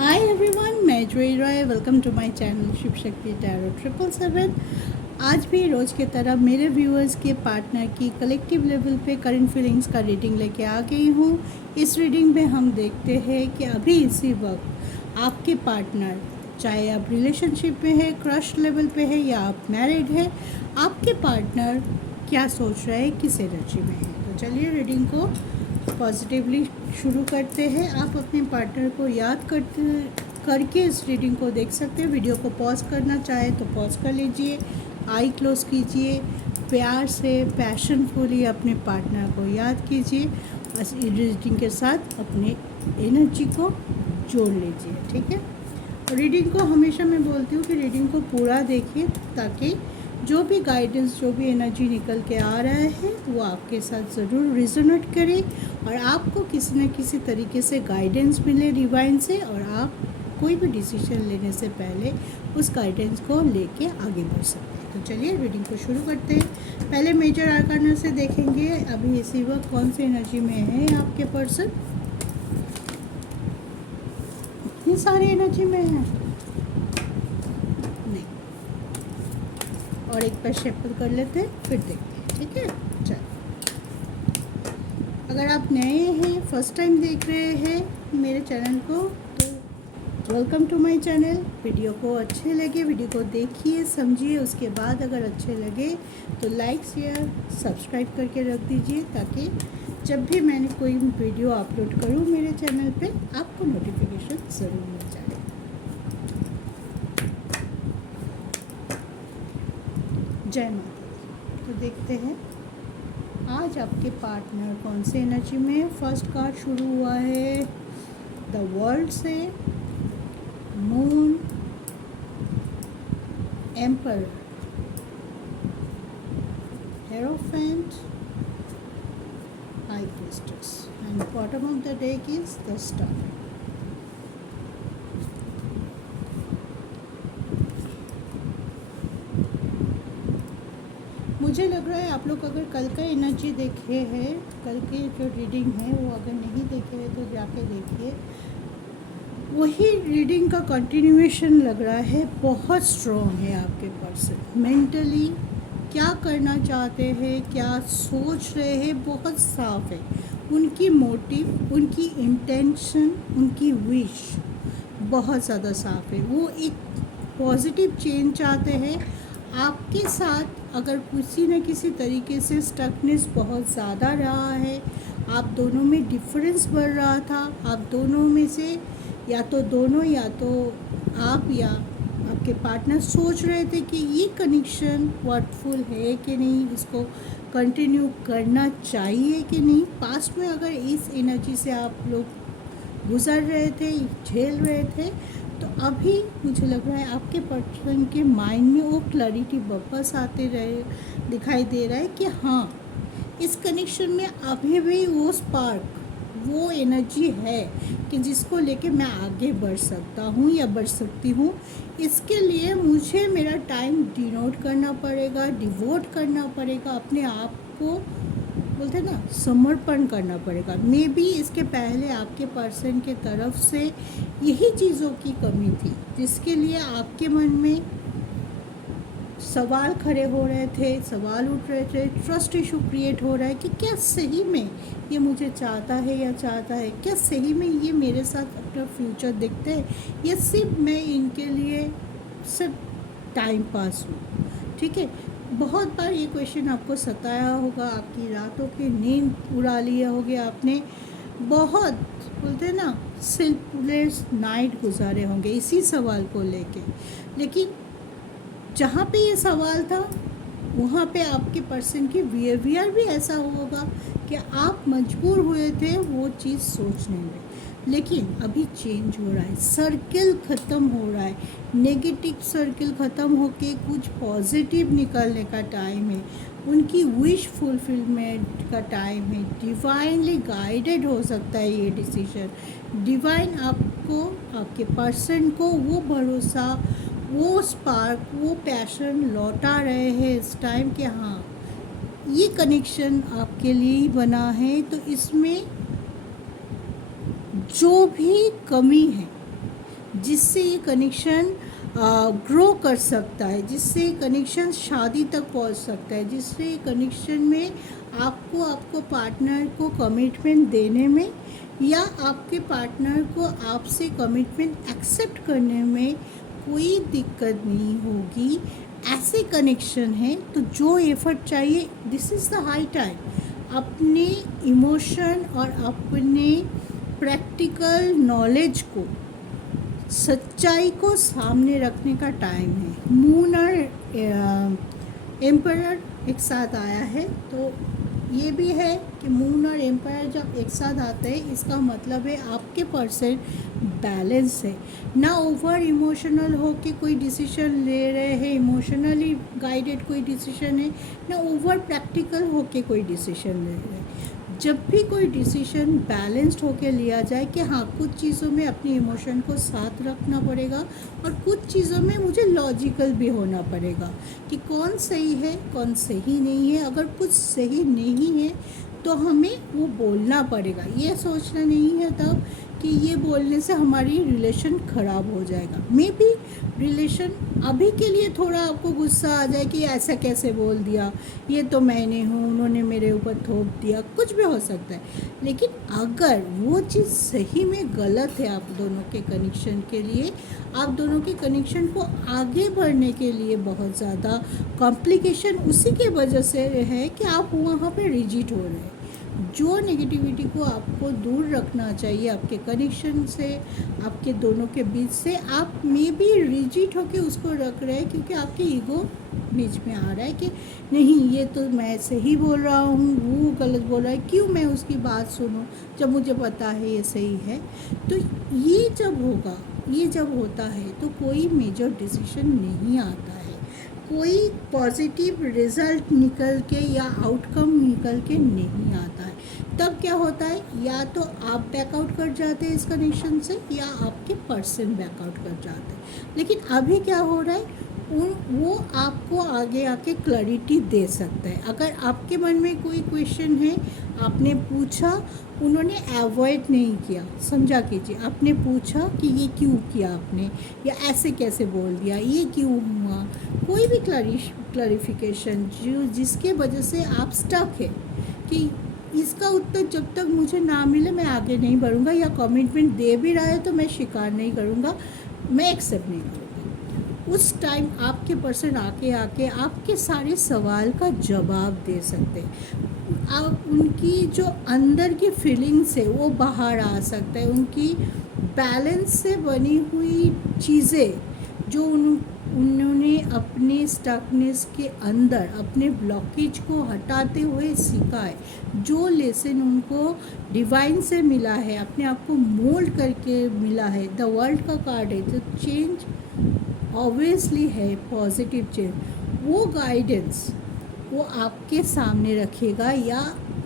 हाय everyone, मैं Joyee Roy. Welcome to my channel Shiv Shakti tarot 777। आज भी रोज़ की तरह मेरे व्यूअर्स के पार्टनर की कलेक्टिव लेवल पे करंट फीलिंग्स का रीडिंग लेके आ गई हूँ। इस रीडिंग में हम देखते हैं कि अभी इसी वक्त आपके पार्टनर, चाहे आप रिलेशनशिप में है, क्रश लेवल पे है या आप मैरिड है, आपके पार्टनर क्या सोच रहे हैं, किस एनर्जी में है। तो चलिए रीडिंग को पॉजिटिवली शुरू करते हैं। आप अपने पार्टनर को याद करके इस रीडिंग को देख सकते हैं। वीडियो को पॉज करना चाहे तो पॉज कर लीजिए, आई क्लोज कीजिए, प्यार से पैशनफुली अपने पार्टनर को याद कीजिए। बस रीडिंग के साथ अपने एनर्जी को जोड़ लीजिए, ठीक है। रीडिंग को हमेशा मैं बोलती हूँ कि रीडिंग को पूरा देखिए, ताकि जो भी गाइडेंस, जो भी एनर्जी निकल के आ रहा है वो आपके साथ ज़रूर रिजोनेट करे और आपको किसी न किसी तरीके से गाइडेंस मिले डिवाइन से, और आप कोई भी डिसीजन लेने से पहले उस गाइडेंस को लेके आगे बढ़ सकते हैं। तो चलिए रीडिंग को शुरू करते हैं। पहले मेजर आर्काना से देखेंगे अभी इसी वक्त कौन सी एनर्जी में है आपके पर्सन। ये सारी एनर्जी में है नहीं, और एक बार शेफल कर लेते हैं, फिर देखते हैं, ठीक है। चलो, अगर आप नए हैं, फर्स्ट टाइम देख रहे हैं मेरे चैनल को, तो welcome to my channel. Video को अच्छे लगे, वीडियो को देखिए, समझिए, उसके बाद अगर अच्छे लगे तो लाइक, शेयर, सब्सक्राइब करके रख दीजिए, ताकि जब भी मैंने कोई वीडियो अपलोड करूँ मेरे चैनल पे, आपको नोटिफिकेशन ज़रूर मिल जाए। जय माता दी। तो देखते हैं आज आपके पार्टनर कौन से एनर्जी में। फर्स्ट कार्ड शुरू हुआ है द वर्ल्ड से, moon, emperor, hierophant, high priestess, and bottom of the deck is the star. मुझे लग रहा है आप लोग अगर कल का एनर्जी देखे हैं, कल की जो रीडिंग है वो अगर नहीं देखे हैं तो जाके देखिए, वही रीडिंग का कंटिन्यूएशन लग रहा है। बहुत स्ट्रॉन्ग है आपके पर्सन, मेंटली क्या करना चाहते हैं, क्या सोच रहे हैं, बहुत साफ है। उनकी मोटिव, उनकी इंटेंशन, उनकी विश बहुत ज़्यादा साफ है। वो एक पॉजिटिव चेंज चाहते हैं आपके साथ। अगर किसी न किसी तरीके से स्टकनेस बहुत ज़्यादा रहा है, आप दोनों में डिफरेंस बढ़ रहा था, आप दोनों में से या तो दोनों, या तो आप या आपके पार्टनर सोच रहे थे कि ये कनेक्शन वर्थफुल है कि नहीं, इसको कंटिन्यू करना चाहिए कि नहीं। पास्ट में अगर इस एनर्जी से आप लोग गुजर रहे थे, झेल रहे थे, तो अभी मुझे लग रहा है आपके पर्सन के माइंड में वो क्लैरिटी वापस आते रहे, दिखाई दे रहा है कि हाँ, इस कनेक्शन में अभी भी वो स्पार्क, वो एनर्जी है कि जिसको लेके मैं आगे बढ़ सकता हूँ या बढ़ सकती हूँ। इसके लिए मुझे मेरा टाइम डिनोट करना पड़ेगा, डिवोट करना पड़ेगा, अपने आप को बोलते हैं ना, समर्पण करना पड़ेगा। मे बी इसके पहले आपके पर्सन के तरफ से यही चीज़ों की कमी थी, जिसके लिए आपके मन में सवाल खड़े हो रहे थे, सवाल उठ रहे थे, ट्रस्ट इशू क्रिएट हो रहा है कि क्या सही में ये मुझे चाहता है या चाहता है, क्या सही में ये मेरे साथ अपना फ्यूचर देखते हैं, या सिर्फ मैं इनके लिए सिर्फ टाइम पास हूँ, ठीक है। बहुत बार ये क्वेश्चन आपको सताया होगा, आपकी रातों की नींद उड़ा लिया होगा आपने, बहुत बोलते हैं ना स्लीपलेस नाइट गुजारे होंगे इसी सवाल को लेके। लेकिन जहाँ पे ये सवाल था, वहाँ पे आपके पर्सन की बिहेवियर भी ऐसा होगा कि आप मजबूर हुए थे वो चीज़ सोचने में। लेकिन अभी चेंज हो रहा है, सर्किल ख़त्म हो रहा है, नेगेटिव सर्किल ख़त्म होके कुछ पॉजिटिव निकलने का टाइम है। उनकी विश फुलफिलमेंट का टाइम है। डिवाइनली गाइडेड हो सकता है ये डिसीजन। डिवाइन आपको, आपके पर्सन को वो भरोसा, वो स्पार्क, वो पैशन लौटा रहे हैं इस टाइम कि हाँ, ये कनेक्शन आपके लिए ही बना है। तो इसमें जो भी कमी है, जिससे ये कनेक्शन ग्रो कर सकता है, जिससे कनेक्शन शादी तक पहुंच सकता है, जिससे कनेक्शन में आपको आपको पार्टनर को कमिटमेंट देने में या आपके पार्टनर को आपसे कमिटमेंट एक्सेप्ट करने में कोई दिक्कत नहीं होगी। ऐसे कनेक्शन है तो जो एफर्ट चाहिए, this is the high time अपने इमोशन और अपने प्रैक्टिकल नॉलेज को, सच्चाई को सामने रखने का टाइम है। मून और एम्परर एक साथ आया है, तो ये भी है कि मून और एम्पायर जब एक साथ आते हैं इसका मतलब है आपके पर्सन बैलेंस है, ना ओवर इमोशनल हो के कोई डिसीजन ले रहे हैं, इमोशनली गाइडेड कोई डिसीजन है, ना ओवर प्रैक्टिकल हो के कोई डिसीजन ले रहे हैं। जब भी कोई डिसीजन बैलेंस्ड होके लिया जाए कि हाँ कुछ चीज़ों में अपनी इमोशन को साथ रखना पड़ेगा और कुछ चीज़ों में मुझे लॉजिकल भी होना पड़ेगा कि कौन सही है कौन सही नहीं है। अगर कुछ सही नहीं है तो हमें वो बोलना पड़ेगा, ये सोचना नहीं है तब कि ये बोलने से हमारी रिलेशन ख़राब हो जाएगा। मे बी रिलेशन अभी के लिए थोड़ा आपको गुस्सा आ जाए कि ऐसा कैसे बोल दिया, ये तो मैंने हूँ, उन्होंने मेरे ऊपर थोप दिया, कुछ भी हो सकता है। लेकिन अगर वो चीज़ सही में गलत है आप दोनों के कनेक्शन के लिए, आप दोनों के कनेक्शन को आगे बढ़ने के लिए बहुत ज़्यादा कॉम्प्लिकेशन उसी के वजह से है कि आप वहाँ पे रिजिड हो रहे हैं। जो नेगेटिविटी को आपको दूर रखना चाहिए आपके कनेक्शन से, आपके दोनों के बीच से, आप मे बी रिजिड होके उसको रख रहे हैं क्योंकि आपके ईगो बीच में आ रहा है कि नहीं ये तो मैं सही बोल रहा हूँ, वो गलत बोल रहा है, क्यों मैं उसकी बात सुनूं जब मुझे पता है ये सही है। तो ये जब होगा, ये जब होता है तो कोई मेजर डिसीजन नहीं आता है, कोई पॉजिटिव रिज़ल्ट निकल के या आउटकम निकल के नहीं आता है। तब क्या होता है, या तो आप बैकआउट कर जाते हैं इस कनेक्शन से या आपके पर्सन बैकआउट कर जाते हैं। लेकिन अभी क्या हो रहा है, वो आपको आगे आके क्लैरिटी दे सकता है। अगर आपके मन में कोई क्वेश्चन है, आपने पूछा, उन्होंने अवॉइड नहीं किया, समझा कीजिए, आपने पूछा कि ये क्यों किया आपने, या ऐसे कैसे बोल दिया, ये क्यों हुआ, कोई भी क्लैरिफिकेशन जो जिसके वजह से आप स्टक है कि इसका उत्तर जब तक मुझे ना मिले मैं आगे नहीं बढ़ूँगा, या कमिटमेंट दे भी रहा है तो मैं स्वीकार नहीं करूँगा, मैं एक्सेप्ट नहीं करूँगा। उस टाइम आपके पर्सन आके आपके सारे सवाल का जवाब दे सकते हैं। आप उनकी जो अंदर की फीलिंग्स है वो बाहर आ सकता है, उनकी बैलेंस से बनी हुई चीज़ें जो उन्होंने अपने स्टकनेस के अंदर अपने ब्लॉकेज को हटाते हुए सीखा है, जो लेसन उनको डिवाइन से मिला है, अपने आप को मोल्ड करके मिला है। द वर्ल्ड का कार्ड है, तो चेंज ऑब्वियसली है, पॉजिटिव चेंज, वो गाइडेंस वो आपके सामने रखेगा, या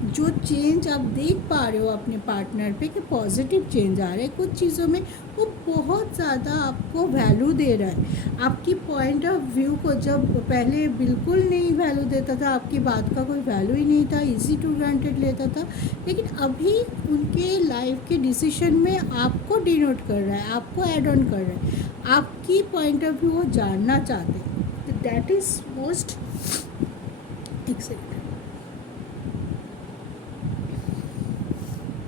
जो चेंज आप देख पा रहे हो अपने पार्टनर पे कि पॉजिटिव चेंज आ रहा है कुछ चीज़ों में, वो बहुत ज़्यादा आपको वैल्यू दे रहा है। आपकी पॉइंट ऑफ व्यू को जब पहले बिल्कुल नहीं वैल्यू देता था, आपकी बात का कोई वैल्यू ही नहीं था, इजी टू ग्रांटेड लेता था, लेकिन अभी उनके लाइफ के डिसीजन में आपको डिनोट कर रहा है, आपको ऐड ऑन कर रहा है, आपकी पॉइंट ऑफ व्यू वो जानना चाहते हैं। तो दैट इज़ मोस्ट एक्सेप्ट।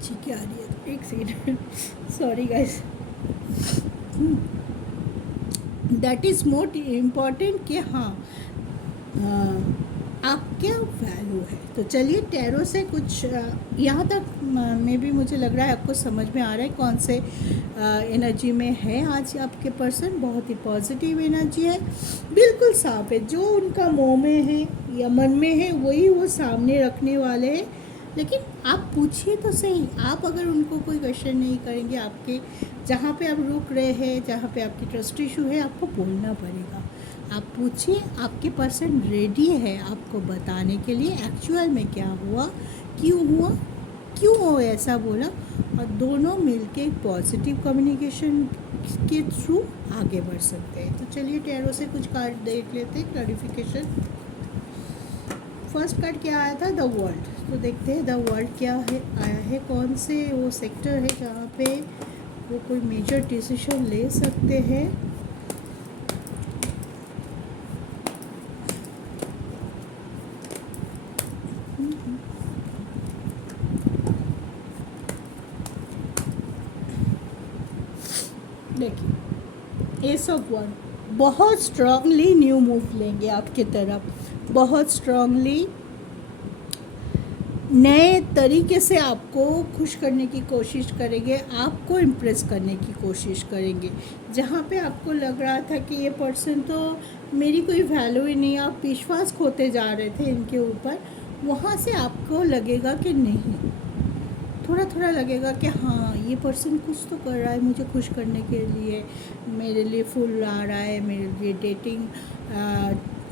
ठीक है, आ रही है, एक second, sorry guys. That is most important कि हाँ आप क्या वैल्यू है। तो चलिए टैरो से कुछ यहाँ तक में भी मुझे लग रहा है आपको समझ में आ रहा है कौन से एनर्जी में है आज आपके पर्सन। बहुत ही पॉजिटिव एनर्जी है, बिल्कुल साफ है, जो उनका मोह में है या मन में है वही वो सामने रखने वाले हैं। लेकिन आप पूछिए तो सही, आप अगर उनको कोई क्वेश्चन नहीं करेंगे, आपके जहाँ पे आप रुक रहे हैं, जहाँ पे आपकी ट्रस्ट इशू है, आपको बोलना पड़ेगा। आप पूछिए, आपके पर्सन रेडी है आपको बताने के लिए एक्चुअल में क्या हुआ, क्यों वो ऐसा बोला, और दोनों मिलके एक पॉजिटिव कम्युनिकेशन के थ्रू आगे बढ़ सकते हैं। तो चलिए टैरो से कुछ कार्ड देख लेते हैं, क्लैरिफिकेशन। फर्स्ट कार्ड क्या आया था, द वर्ल्ड। तो देखते हैं द वर्ल्ड क्या है आया है, कौन से वो सेक्टर है जहाँ पे वो कोई मेजर डिसीजन ले सकते हैं। देखिए, एस ऑफ वन बहुत स्ट्रांगली न्यू मूव लेंगे आपके तरफ, बहुत स्ट्रांगली नए तरीके से आपको खुश करने की कोशिश करेंगे, आपको इम्प्रेस करने की कोशिश करेंगे। जहाँ पे आपको लग रहा था कि ये पर्सन तो मेरी कोई वैल्यू ही नहीं, आप विश्वास खोते जा रहे थे इनके ऊपर, वहाँ से आपको लगेगा कि नहीं, थोड़ा थोड़ा लगेगा कि हाँ ये पर्सन कुछ तो कर रहा है मुझे खुश करने के लिए, मेरे लिए फूल ला रहा है, मेरे लिए डेटिंग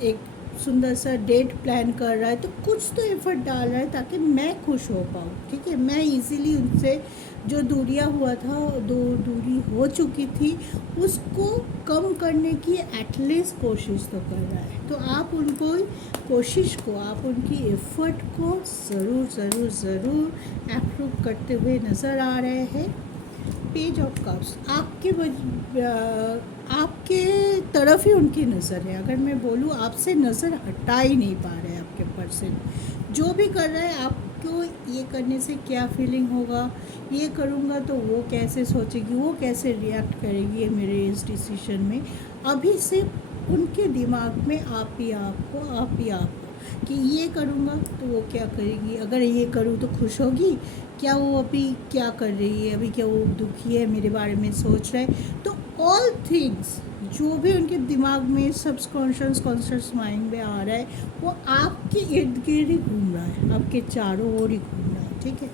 एक सुंदर सा डेट प्लान कर रहा है, तो कुछ तो एफर्ट डाल रहा है ताकि मैं खुश हो पाऊँ। ठीक है, मैं इजीली उनसे जो दूरियां हुआ था, दूरी हो चुकी थी, उसको कम करने की एटलीस्ट कोशिश तो कर रहा है। तो आप उनको कोशिश को, आप उनकी एफर्ट को ज़रूर ज़रूर ज़रूर अप्रूव करते हुए नज़र आ रहे हैं। पेज ऑफ कप्स आपके तरफ ही उनकी नज़र है। अगर मैं बोलूँ, आपसे नज़र हटा ही नहीं पा रहे हैं आपके पर्सन। जो भी कर रहा है, आपको ये करने से क्या फीलिंग होगा, ये करूँगा तो वो कैसे सोचेगी, वो कैसे रिएक्ट करेगी मेरे इस डिसीजन में, अभी सिर्फ उनके दिमाग में आप ही आपको कि ये करूँगा तो वो क्या करेगी, अगर ये करूँ तो खुश होगी, क्या वो अभी क्या कर रही है, अभी क्या वो दुखी है, मेरे बारे में सोच रहा है। तो ऑल थिंग्स जो भी उनके दिमाग में सबकॉन्शियस कॉन्शियस माइंड में आ रहा है, वो आपके इर्द गिर्द ही घूम रहा है, आपके चारों ओर ही घूम रहा है। ठीक है,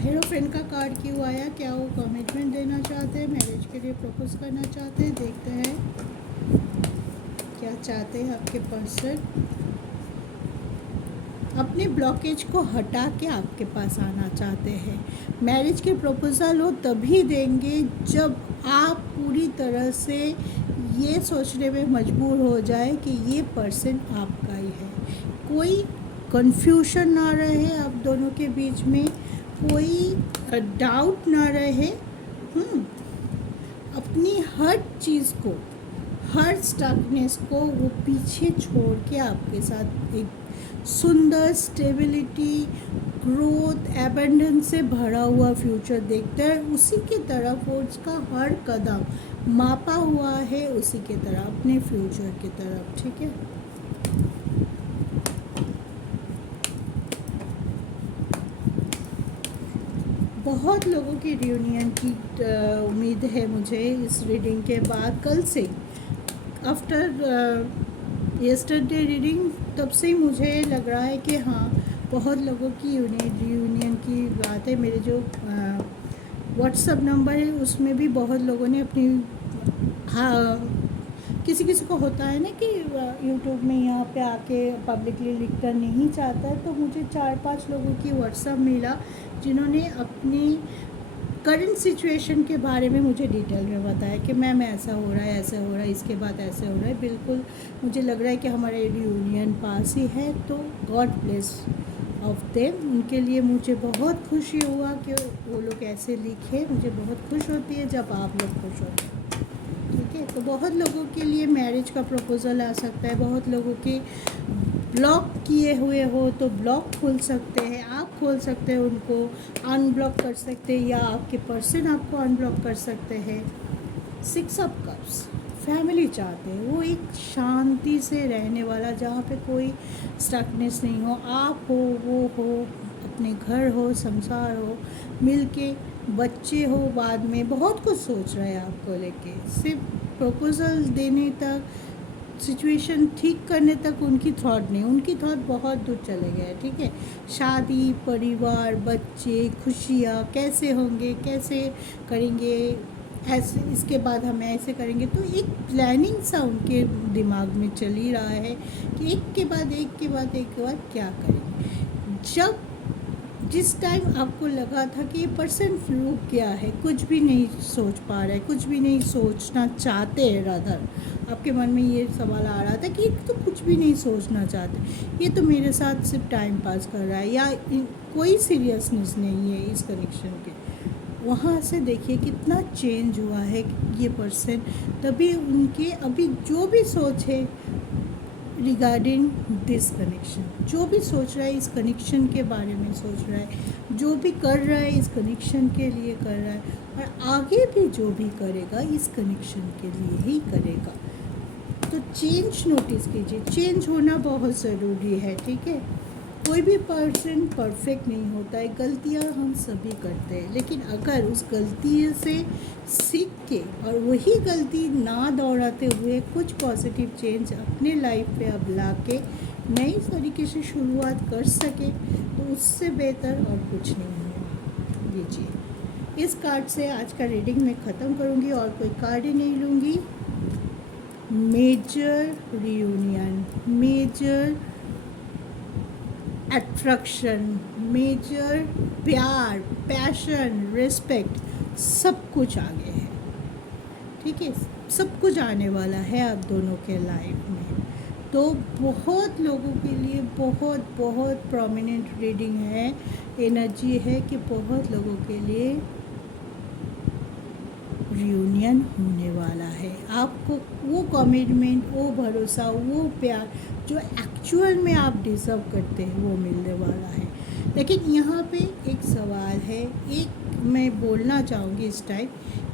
हीरोइन का कार्ड क्यों आया? क्या वो कमिटमेंट देना चाहते हैं, मैरिज के लिए प्रपोज करना चाहते हैं? देखते हैं क्या चाहते हैं आपके पर्सन। अपने ब्लॉकेज को हटा के आपके पास आना चाहते हैं। मैरिज के प्रपोजल हो तभी देंगे जब आप पूरी तरह से ये सोचने में मजबूर हो जाए कि ये पर्सन आपका ही है। कोई कन्फ्यूजन ना रहे आप दोनों के बीच में, कोई डाउट ना रहे। अपनी हर चीज़ को, हर स्टकनेस को वो पीछे छोड़ के आपके साथ एक सुंदर स्टेबिलिटी, ग्रोथ, एबंडेंस से भरा हुआ फ्यूचर देखता है। उसी की तरफ वो उसका हर कदम मापा हुआ है, उसी की तरफ, अपने फ्यूचर की तरफ। ठीक है, बहुत लोगों की रियूनियन की उम्मीद है मुझे इस रीडिंग के बाद। कल से आफ्टर येस्टरडे रीडिंग, तब से ही मुझे लग रहा है कि हाँ बहुत लोगों की रियूनियन की बात है। मेरे जो व्हाट्सअप नंबर है उसमें भी बहुत लोगों ने अपनी, हाँ किसी किसी को होता है ना कि यूट्यूब में यहाँ पे आके पब्लिकली लिखना नहीं चाहता है, तो मुझे 4-5 लोगों की व्हाट्सअप मिला जिन्होंने अपनी करंट सिचुएशन के बारे में मुझे डिटेल में बताया कि मैम ऐसा हो रहा है, ऐसा हो रहा है, इसके बाद ऐसे हो रहा है। बिल्कुल मुझे लग रहा है कि हमारे रियूनियन पास ही है, तो गॉड ब्लेस ऑफ देम। उनके लिए मुझे बहुत खुशी हुआ कि वो लोग ऐसे लिखे। मुझे बहुत खुश होती है जब आप लोग खुश होते हैं। ठीक है, तो बहुत लोगों के लिए मैरिज का प्रपोज़ल आ सकता है, बहुत लोगों के ब्लॉक किए हुए हो तो ब्लॉक खोल सकते हैं, आप खोल सकते हैं, उनको अनब्लॉक कर सकते हैं, या आपके पर्सन आपको अनब्लॉक कर सकते हैं। 6 ऑफ कप्स, फैमिली चाहते हैं, वो एक शांति से रहने वाला, जहाँ पे कोई स्टकनेस नहीं हो, आप हो, वो हो, अपने घर हो, संसार हो, मिलके बच्चे हो, बाद में बहुत कुछ सोच रहे हैं आपको लेके। सिर्फ प्रपोज़ल देने तक, सिचुएशन ठीक करने तक उनकी थॉट नहीं, उनकी थॉट बहुत दूर चले गए। ठीक है, शादी, परिवार, बच्चे, खुशियाँ कैसे होंगे, कैसे करेंगे, ऐसे इसके बाद हम ऐसे करेंगे, तो एक प्लानिंग सा उनके दिमाग में चल ही रहा है कि एक के बाद एक के बाद एक के बाद क्या करेंगे। जब जिस टाइम आपको लगा था कि ये पर्सन रुक गया है, कुछ भी नहीं सोच पा रहा है, कुछ भी नहीं सोचना चाहते हैं, रादर आपके मन में ये सवाल आ रहा था कि तो कुछ भी नहीं सोचना चाहते, ये तो मेरे साथ सिर्फ टाइम पास कर रहा है, या कोई सीरियसनेस नहीं है इस कनेक्शन के, वहाँ से देखिए कितना चेंज हुआ है ये पर्सन। तभी उनके अभी जो भी सोच है रिगार्डिंग दिस कनेक्शन, जो भी सोच रहा है इस कनेक्शन के बारे में सोच रहा है, जो भी कर रहा है इस कनेक्शन के लिए कर रहा है, और आगे भी जो भी करेगा इस कनेक्शन के लिए ही करेगा। तो चेंज नोटिस कीजिए, चेंज होना बहुत ज़रूरी है, ठीक है। कोई भी पर्सन परफेक्ट नहीं होता है, गलतियां हम सभी करते हैं, लेकिन अगर उस गलती से सीख के और वही गलती ना दोहराते हुए कुछ पॉजिटिव चेंज अपने लाइफ पे अब ला के नई तरीके से शुरुआत कर सके तो उससे बेहतर और कुछ नहीं है। लीजिए, इस कार्ड से आज का रीडिंग मैं ख़त्म करूँगी और कोई कार्ड ही नहीं लूँगी। Major reunion, major attraction, major प्यार, पैशन, रिस्पेक्ट, सब कुछ आगे है, ठीक है। सब कुछ आने वाला है आप दोनों के लाइफ में। तो बहुत लोगों के लिए बहुत बहुत प्रोमिनेंट रीडिंग है, एनर्जी है कि बहुत लोगों के लिए रियूनियन होने वाला है। आपको वो कमिटमेंट, वो भरोसा, वो प्यार जो एक्चुअल में आप डिज़र्व करते हैं वो मिलने वाला है। लेकिन यहाँ पे एक सवाल है, एक मैं बोलना चाहूँगी इस टाइम,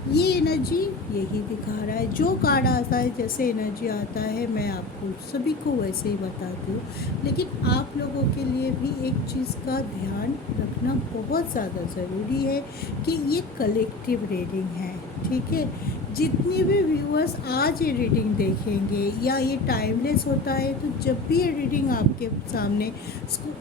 ये एनर्जी यही दिखा रहा है। जो कार्ड आता है, जैसे एनर्जी आता है, मैं आपको सभी को वैसे ही बताती हूँ। लेकिन आप लोगों के लिए भी एक चीज़ का ध्यान रखना बहुत ज़्यादा ज़रूरी है कि ये कलेक्टिव रीडिंग है, ठीक है। जितने भी व्यूअर्स आज ये रीडिंग देखेंगे या ये टाइमलेस होता है, तो जब भी ये रीडिंग आपके सामने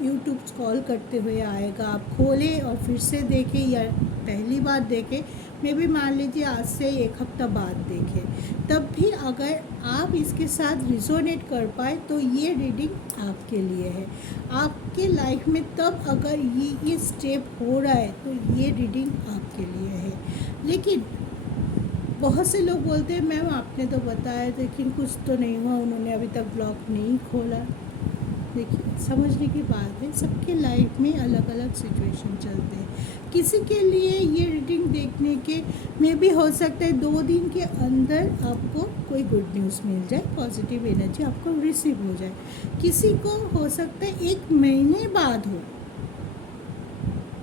यूट्यूब स्क्रॉल करते हुए आएगा, आप खोलें और फिर से देखें या पहली बार देखें, मे भी मान लीजिए आज से 1 हफ्ता बाद देखें, तब भी अगर आप इसके साथ रिजोनेट कर पाए तो ये रीडिंग आपके लिए है, आपके लाइफ में। तब अगर ये स्टेप हो रहा है तो ये रीडिंग आपके लिए है। लेकिन बहुत से लोग बोलते हैं मैम आपने तो बताया लेकिन कुछ तो नहीं हुआ, उन्होंने अभी तक ब्लॉग नहीं खोला। देखिए, समझने की बात है, सबके लाइफ में अलग अलग सिचुएशन चलते हैं। किसी के लिए ये रीडिंग देखने के में भी हो सकता है 2 दिन के अंदर आपको कोई गुड न्यूज़ मिल जाए, पॉजिटिव एनर्जी आपको रिसीव हो जाए। किसी को हो सकता है 1 महीने बाद हो,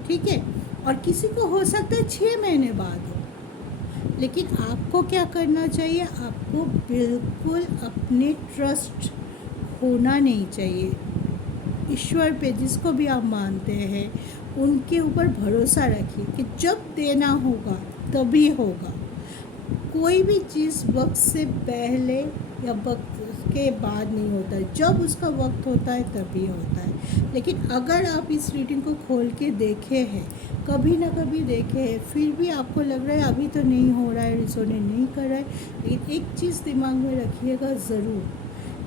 ठीक है, और किसी को हो सकता है 6 महीने बाद हो। लेकिन आपको क्या करना चाहिए, आपको बिल्कुल अपने ट्रस्ट होना नहीं चाहिए। ईश्वर पे, जिसको भी आप मानते हैं, उनके ऊपर भरोसा रखिए कि जब देना होगा तभी होगा। कोई भी चीज़ वक्त से पहले या वक्त के बाद नहीं होता है, जब उसका वक्त होता है तभी होता है। लेकिन अगर आप इस रीडिंग को खोल के देखे हैं, कभी ना कभी देखे हैं, फिर भी आपको लग रहा है अभी तो नहीं हो रहा है, रिजोनेट नहीं कर रहा है, लेकिन एक चीज़ दिमाग में रखिएगा ज़रूर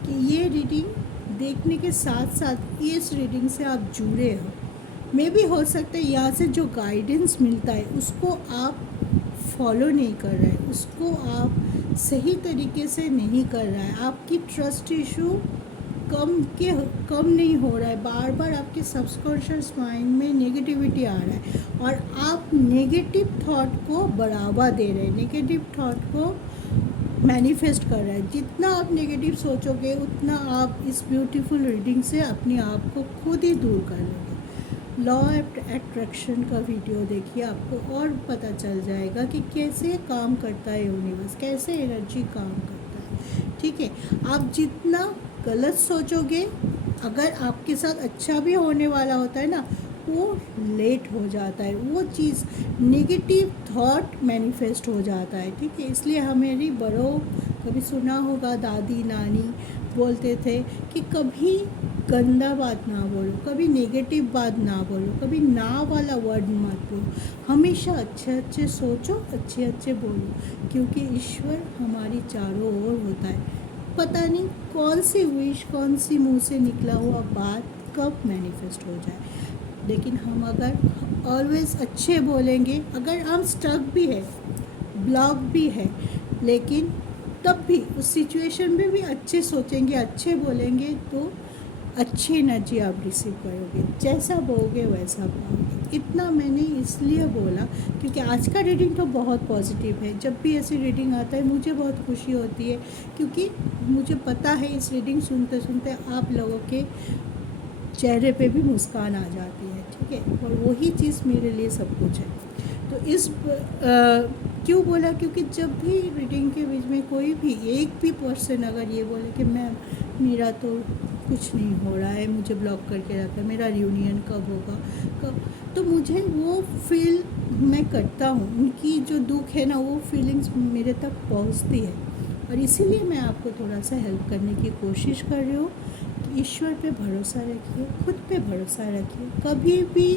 कि ये रीडिंग देखने के साथ साथ इस रीडिंग से आप जुड़े हो। मे भी हो सकता है यहाँ से जो गाइडेंस मिलता है उसको आप फॉलो नहीं कर रहे हैं, उसको आप सही तरीके से नहीं कर रहा है, आपकी ट्रस्ट इशू कम नहीं हो रहा है, बार बार आपके सबकॉन्शियस माइंड में नेगेटिविटी आ रहा है और आप नेगेटिव थॉट को बढ़ावा दे रहे हैं, नेगेटिव थॉट को मैनिफेस्ट कर रहा है। जितना आप नेगेटिव सोचोगे उतना आप इस ब्यूटीफुल रीडिंग से अपने आप को खुद ही दूर कर लेंगे। लॉ ऑफ अट्रैक्शन का वीडियो देखिए, आपको और पता चल जाएगा कि कैसे काम करता है यूनिवर्स, कैसे एनर्जी काम करता है, ठीक है। आप जितना गलत सोचोगे, अगर आपके साथ अच्छा भी होने वाला होता है ना, वो लेट हो जाता है, वो चीज़ नेगेटिव थॉट मैनिफेस्ट हो जाता है, ठीक है। इसलिए हमारी बड़ों, कभी सुना होगा, दादी नानी बोलते थे कि कभी गंदा बात ना बोलो, कभी नेगेटिव बात ना बोलो, कभी ना वाला वर्ड मत बोलो, हमेशा अच्छे अच्छे सोचो, अच्छे अच्छे बोलो, क्योंकि ईश्वर हमारी चारों ओर होता है। पता नहीं कौन सी विश, कौन सी मुंह से निकला हुआ बात कब मैनिफेस्ट हो जाए, लेकिन हम अगर ऑलवेज अच्छे बोलेंगे, अगर हम स्टक भी है, ब्लॉक भी है, लेकिन तब भी उस सिचुएशन में भी अच्छे सोचेंगे, अच्छे बोलेंगे, तो अच्छी एनर्जी आप रिसीव करोगे, जैसा बोओगे वैसा पाओगे। इतना मैंने इसलिए बोला क्योंकि आज का रीडिंग तो बहुत पॉजिटिव है। जब भी ऐसी रीडिंग आता है मुझे बहुत खुशी होती है, क्योंकि मुझे पता है इस रीडिंग सुनते सुनते आप लोगों के चेहरे पे भी मुस्कान आ जाती है, ठीक है। और वही चीज़ मेरे लिए सब कुछ है। तो क्यों बोला, क्योंकि जब भी रीडिंग के बीच में कोई भी एक भी पर्सन अगर ये बोले कि मैम मेरा तो कुछ नहीं हो रहा है, मुझे ब्लॉक करके रखा है, मेरा रियूनियन कब होगा, कब, तो मुझे वो फील मैं करता हूँ, उनकी जो दुख है ना वो फीलिंग्स मेरे तक पहुँचती है। और इसीलिए मैं आपको थोड़ा सा हेल्प करने की कोशिश कर रही हूँ कि ईश्वर पे भरोसा रखिए, खुद पे भरोसा रखिए, कभी भी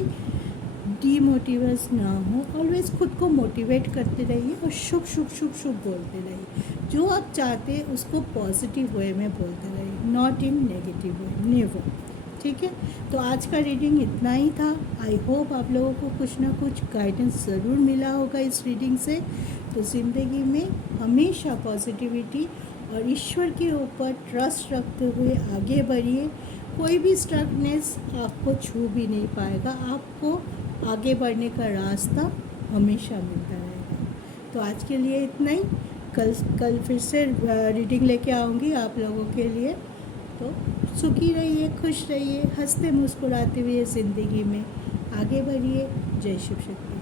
डीमोटिवेट ना हो, ऑलवेज खुद को मोटिवेट करते रहिए और शुभ शुभ शुभ शुभ बोलते रहिए। जो आप चाहते हैं उसको पॉजिटिव वे में बोलते रहिए, not in negative way, never. ठीक है, तो आज का रीडिंग इतना ही था। आई होप आप लोगों को कुछ ना कुछ गाइडेंस ज़रूर मिला होगा इस रीडिंग से। तो ज़िंदगी में हमेशा पॉजिटिविटी और ईश्वर के ऊपर ट्रस्ट रखते हुए आगे बढ़िए। कोई भी स्ट्रगनेस आपको छू भी नहीं पाएगा, आपको आगे बढ़ने का रास्ता हमेशा मिलता रहेगा। तो आज के लिए इतना ही। कल फिर से रीडिंग लेके आऊँगी आप लोगों के लिए। तो सुखी रहिए, खुश रहिए, हंसते मुस्कुराते हुए ज़िंदगी में आगे बढ़िए। जय शिव शक्ति।